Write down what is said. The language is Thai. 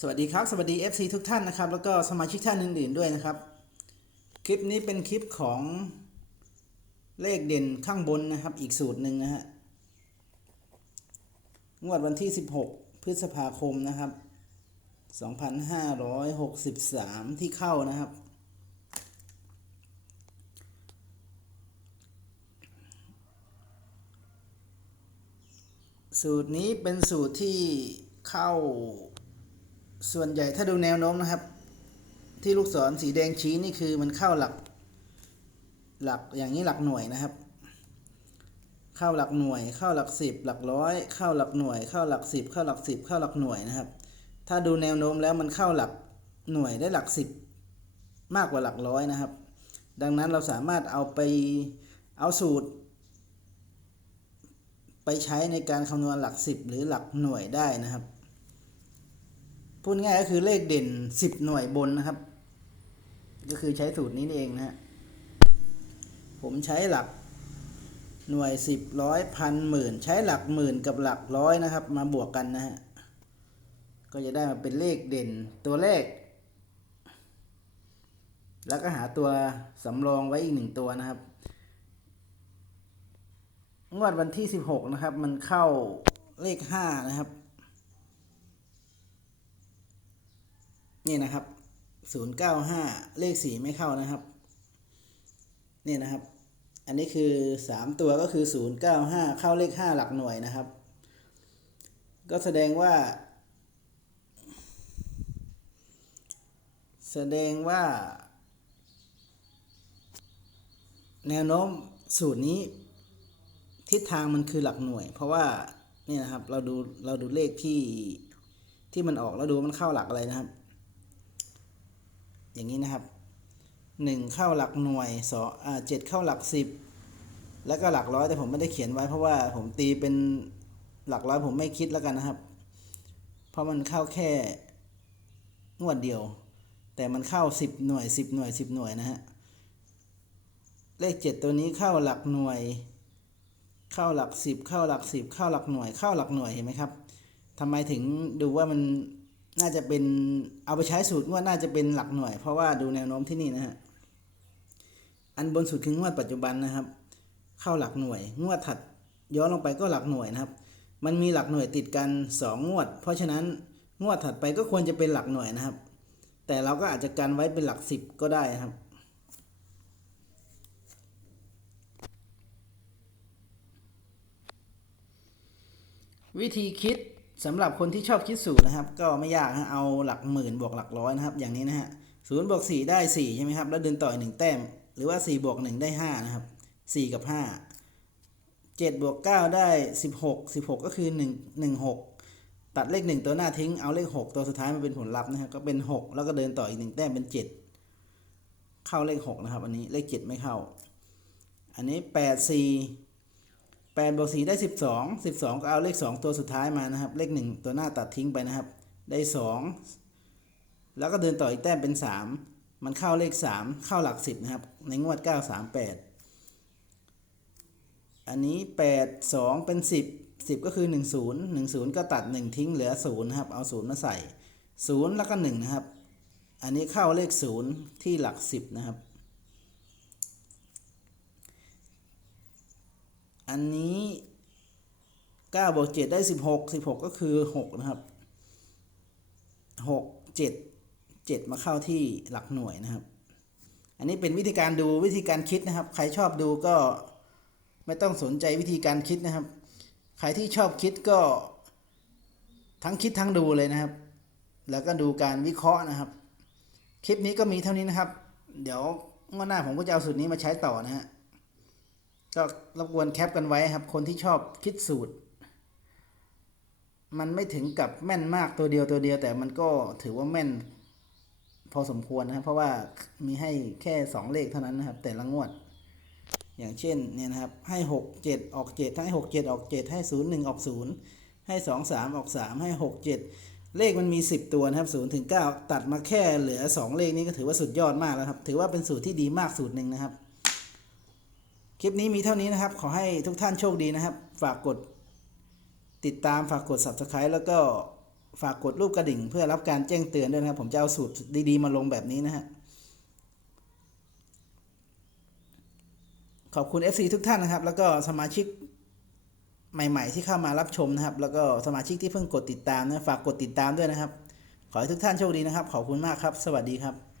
สวัสดีครับ สวัสดี FC ทุกท่านนะครับ แล้วก็สมาชิกท่านอื่นๆด้วยนะครับ คลิปนี้เป็นคลิปของเลขเด่นข้างบนนะครับ อีกสูตรหนึ่งนะฮะงวดวันที่ 16 พฤษภาคมนะครับ 2563 ที่เข้านะครับ สูตรนี้เป็นสูตรที่เข้า ส่วนใหญ่ถ้าดูแนวโน้มนะครับ ที่ลูกศรสีแดงชี้นี่คือมันเข้าหลัก หลักอย่างนี้หลักหน่วยนะครับ เข้าหลักหน่วย เข้าหลักสิบหลักร้อยเข้าหลักหน่วย เข้าหลักสิบเข้าหลักสิบเข้าหลักหน่วยนะครับ ถ้าดูแนวโน้มแล้วมันเข้าหลักหน่วยได้หลักสิบมากกว่าหลักร้อยนะครับ ดังนั้นเราสามารถเอาไปเอาสูตร ไปใช้ในการคำนวณหลักสิบหรือหลักหน่วยได้นะครับ พูดง่ายก็คือเลขเด่นสิบหน่วยบนนะครับ ก็คือใช้สูตรนี้เองนะฮะผมใช้หลักหน่วยสิบร้อยพันหมื่นใช้หลักหมื่นกับหลักร้อยนะครับ มาบวกกันนะฮะก็จะได้มาเป็นเลขเด่นตัวเลข แล้วก็หาตัวสำรองไว้อีกหนึ่งตัวนะครับ งวดวันที่ 16 นะครับ มันเข้าเลข 5 นะครับ นี่นะครับ 095 เลข 4 ไม่เข้านะครับ นี่นะครับ อันนี้คือ 3 ตัวก็คือ 095 เข้าเลข 5 หลักหน่วยนะครับ ก็แสดงว่า แสดงว่า แนวโน้มสูตรนี้ทิศทางมันคือหลักหน่วย เพราะว่านี่นะครับเราดูเราดูเลขที่ที่มันออกแล้วดูมันเข้าหลักอะไรนะครับ อย่างนี้นะครับหนึ่งเข้าหลักหน่วยสองอ่าเจ็ดเข้าหลักสิบแล้วก็หลักร้อยแต่ผมไม่ได้เขียนไว้เพราะว่าผมตีเป็นหลักร้อยผมไม่คิดแล้วกันนะครับ เพราะมันเข้าแค่งวดเดียว แต่มันเข้าสิบหน่วยสิบหน่วยสิบหน่วยนะฮะเลขเจ็ดตัวนี้เข้าหลักหน่วย เข้าหลักสิบเข้าหลักสิบเข้าหลักหน่วย เข้าหลักหน่วยเห็นไหมครับทำไมถึงดูว่ามัน น่าจะเป็นเอาไปใช้สูตรงวดน่าจะเป็นหลักหน่วย เพราะว่าดูแนวโน้มที่นี่นะฮะอันบนสุดคืองวดปัจจุบันนะครับ เข้าหลักหน่วย งวดถัดย้อนลงไปก็หลักหน่วยนะครับ มันมีหลักหน่วยติดกันสองงวด เพราะฉะนั้นงวดถัดไปก็ควรจะเป็นหลักหน่วยนะครับ แต่เราก็อาจจะกันไว้เป็นหลักสิบก็ได้นะครับ วิธีคิด สำหรับคนที่ชอบคิดสูตรนะครับ ก็ไม่ยากฮะเอาหลักหมื่นบวกหลักร้อยนะครับ อย่างนี้นะฮะศูนย์บวกสี่ได้สี่ใช่ไหมครับ แล้วเดินต่ออีกหนึ่งแต้ม หรือว่าสี่บวกหนึ่งได้ห้านะครับสี่กับห้าเจ็ดบวกเก้าได้สิบหกสิบหกก็คือหนึ่งหนึ่งหกตัดเลขหนึ่งตัวหน้าทิ้งเอาเลขหกตัวสุดท้ายมาเป็นผลลัพธ์นะครับก็เป็นหกแล้วก็เดินต่ออีกหนึ่งแต้มเป็นเจ็ดเข้าเลขหกนะครับ อันนี้เลขเจ็ดไม่เข้า อันนี้แปดสี่ แปดบวกสี่ได้สิบสองสิบสองก็เอาเลขสองตัวสุดท้ายมานะครับ เลขหนึ่งตัวหน้าตัดทิ้งไปนะครับ ได้สองแล้วก็เดินต่ออีกแต้มเป็นสามมันเข้าเลขสามเข้าหลักสิบนะครับ ในงวดเก้าสามแปดอันนี้แปดสองเป็นสิบสิบก็คือหนึ่งศูนย์หนึ่งศูนย์ก็ตัดหนึ่งทิ้งเหลือศูนย์นะครับ เอาศูนย์มาใส่ศูนย์แล้วก็หนึ่งนะครับ อันนี้เข้าเลขศูนย์ที่หลักสิบนะครับ อันนี้9บวก7ได้ 16 16 ก็คือ 6 นะครับ 6 7 7 มาเข้าที่หลักหน่วยนะครับ อันนี้เป็นวิธีการดูวิธีการคิดนะครับ ใครชอบดูก็ไม่ต้องสนใจวิธีการคิดนะครับ ใครที่ชอบคิดก็ทั้งคิดทั้งดูเลยนะครับ แล้วก็ดูการวิเคราะห์นะครับ คลิปนี้ก็มีเท่านี้นะครับ เดี๋ยวงวดหน้าผมก็จะเอาสูตรนี้มาใช้ต่อนะฮะ ก็รบกวนแคปกันไว้ครับ คนที่ชอบคิดสูตร มันไม่ถึงกับแม่นมากตัวเดียวตัวเดียว แต่มันก็ถือว่าแม่น พอสมควรนะครับ เพราะว่ามีให้แค่สองเลขเท่านั้นนะครับ แต่ละงวด อย่างเช่นเนี่ยนะครับ ให้หกเจ็ดออกเจ็ดให้หกเจ็ดออกเจ็ดให้ศูนย์หนึ่งออกศูนย์ให้สองสามออกสามให้หกเจ็ดเลขมันมีสิบตัวนะครับศูนย์ถึงเก้าตัดมาแค่เหลือสองเลขนี้ก็ถือว่าสุดยอดมากแล้วครับ ถือว่าเป็นสูตรที่ดีมากสูตรหนึ่งนะครับ คลิปนี้มีเท่านี้นะครับ ขอให้ทุกท่านโชคดีนะครับ ฝากกดติดตามฝากกด subscribe แล้วก็ฝากกดรูปกระดิ่ง เพื่อรับการแจ้งเตือนด้วยนะครับ ผมจะเอาสูตรดีๆ มาลงแบบนี้นะฮะขอบคุณ FC ทุกท่านนะครับ แล้วก็สมาชิกใหม่ ๆ ที่เข้ามารับชมนะครับ แล้วก็สมาชิกที่เพิ่งกดติดตามนะฝากกดติดตามด้วยนะครับ ขอให้ทุกท่านโชคดีนะครับ ขอบคุณมากครับ สวัสดีครับ